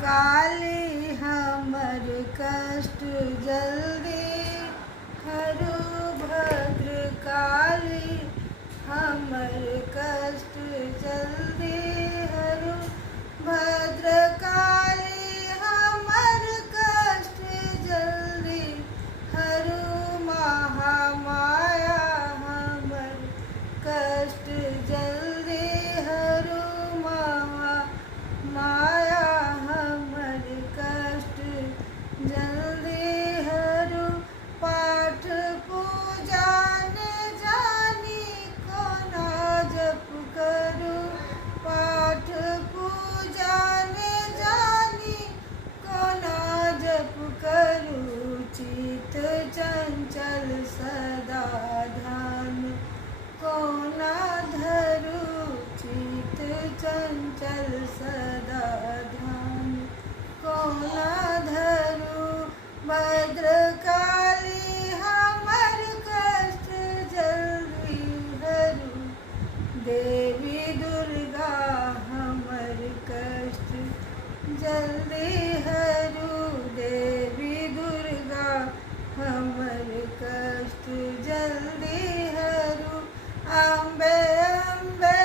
काली हमर कष्ट जल्दी हरु भद्र काली हमर कष्ट जल्दी हरु भद्र काली हमर कष्ट जल्दी हरु महामाया हमर कष्ट जल्दी हरु माया हमर कष्ट जल्दी हरु पाठ पूजा न जानी कोना जप करू पाठ पूजा न जानी कोना जप करू चित चंचल सदा ध्यान कोना धरू चित चंचल सदा ध्यान कोना धरू भद्रकाली हमर कष्ट जल्दी हरु देवी दुर्गा हमर कष्ट जल्दी हरु देवी दुर्गा हमर कष्ट जल्दी हरु अम्बे अम्बे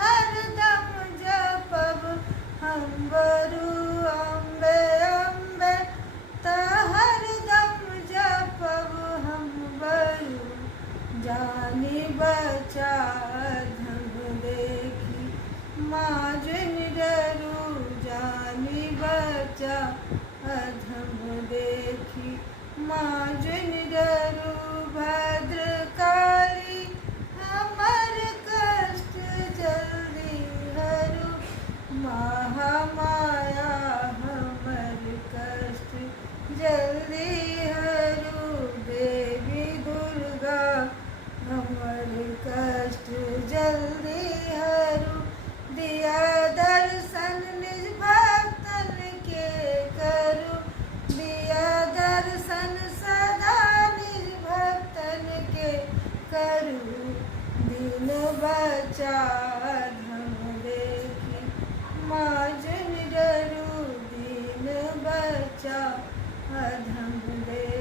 हरदम जपब हम बरू अम्बे अम्बे हरदम जपब हम बरू जानी बचा धम देखी माजन डरू जानी बचा अधम देखी माजन डरू भद्रकाली हमर कष्ट जल्दी हरु महामाया हमर कष्ट जल्दी हरु देवी दुर्गा हमर कष्ट जल्दी हरु दिया दर्शन निज भक्तन के करू दिया दर्शन सदा निज भक्तन के करू दिन बचा धम देखी माजन डरू दिन बचा अधम देखी।